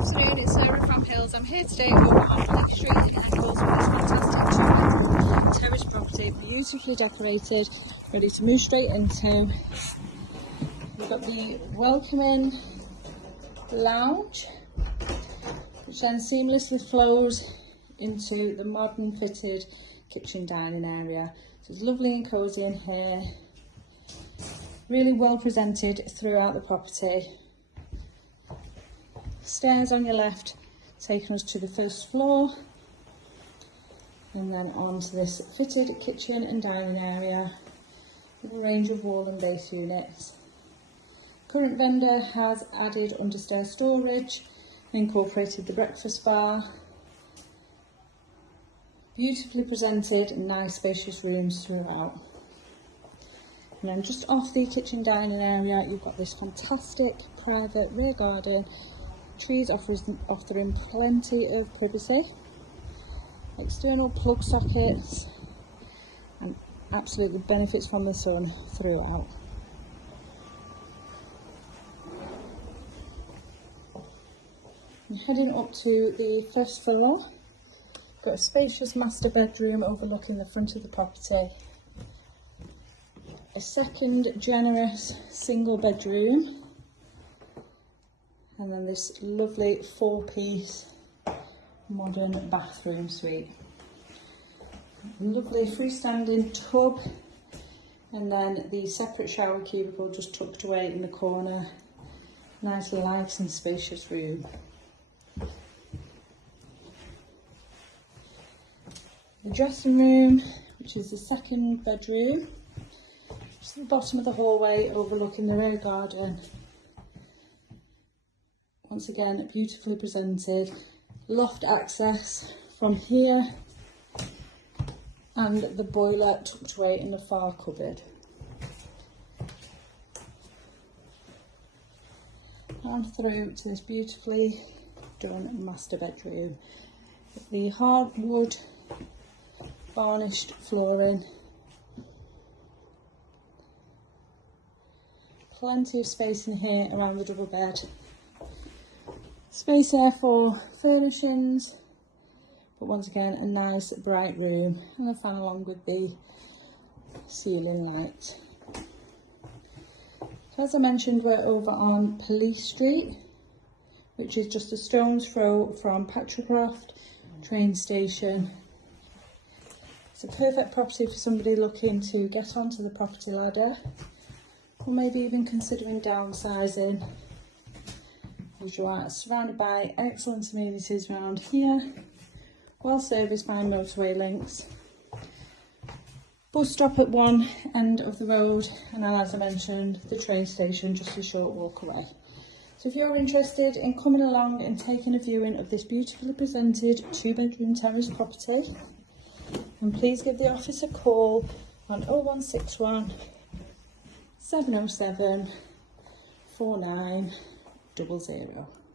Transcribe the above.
afternoon, it's Sarah from Hills. I'm here today over on Fleet Street in Eccles with this fantastic two-bed terrace property, beautifully decorated, ready to move straight into. We've got the welcoming lounge, which then seamlessly flows into the modern fitted kitchen dining area. So it's lovely and cosy in here, really well presented throughout the property. Stairs on your left taking us to the first floor, and then on to this fitted kitchen and dining area with a range of wall and base units. Current vendor has added understairs storage and incorporated the breakfast bar. Beautifully presented and nice spacious rooms throughout. And then just off the kitchen dining area, you've got this fantastic private rear garden. Trees offering plenty of privacy, external plug sockets, and absolutely benefits from the sun throughout. And heading up to the first floor, got a spacious master bedroom overlooking the front of the property, a second generous single bedroom, and then this lovely four-piece modern bathroom suite. Lovely freestanding tub, and then the separate shower cubicle just tucked away in the corner. Nice light and spacious room. The dressing room, which is the second bedroom, just at the bottom of the hallway overlooking the rear garden. Once again, beautifully presented, loft access from here, and the boiler tucked away in the far cupboard. And through to this beautifully done master bedroom. The hardwood varnished flooring. Plenty of space in here around the double bed. Space there for furnishings, but once again a nice bright room and a fan along with the ceiling light. So as I mentioned, we're over on Police Street, which is just a stone's throw from Patricroft Train Station. It's a perfect property for somebody looking to get onto the property ladder, or maybe even considering downsizing. As you are surrounded by excellent amenities around here, well serviced by motorway links, bus stop at one end of the road, and then, as I mentioned, the train station just a short walk away. So if you're interested in coming along and taking a viewing of this beautifully presented two-bedroom terrace property, then please give the office a call on 0161 707 4900.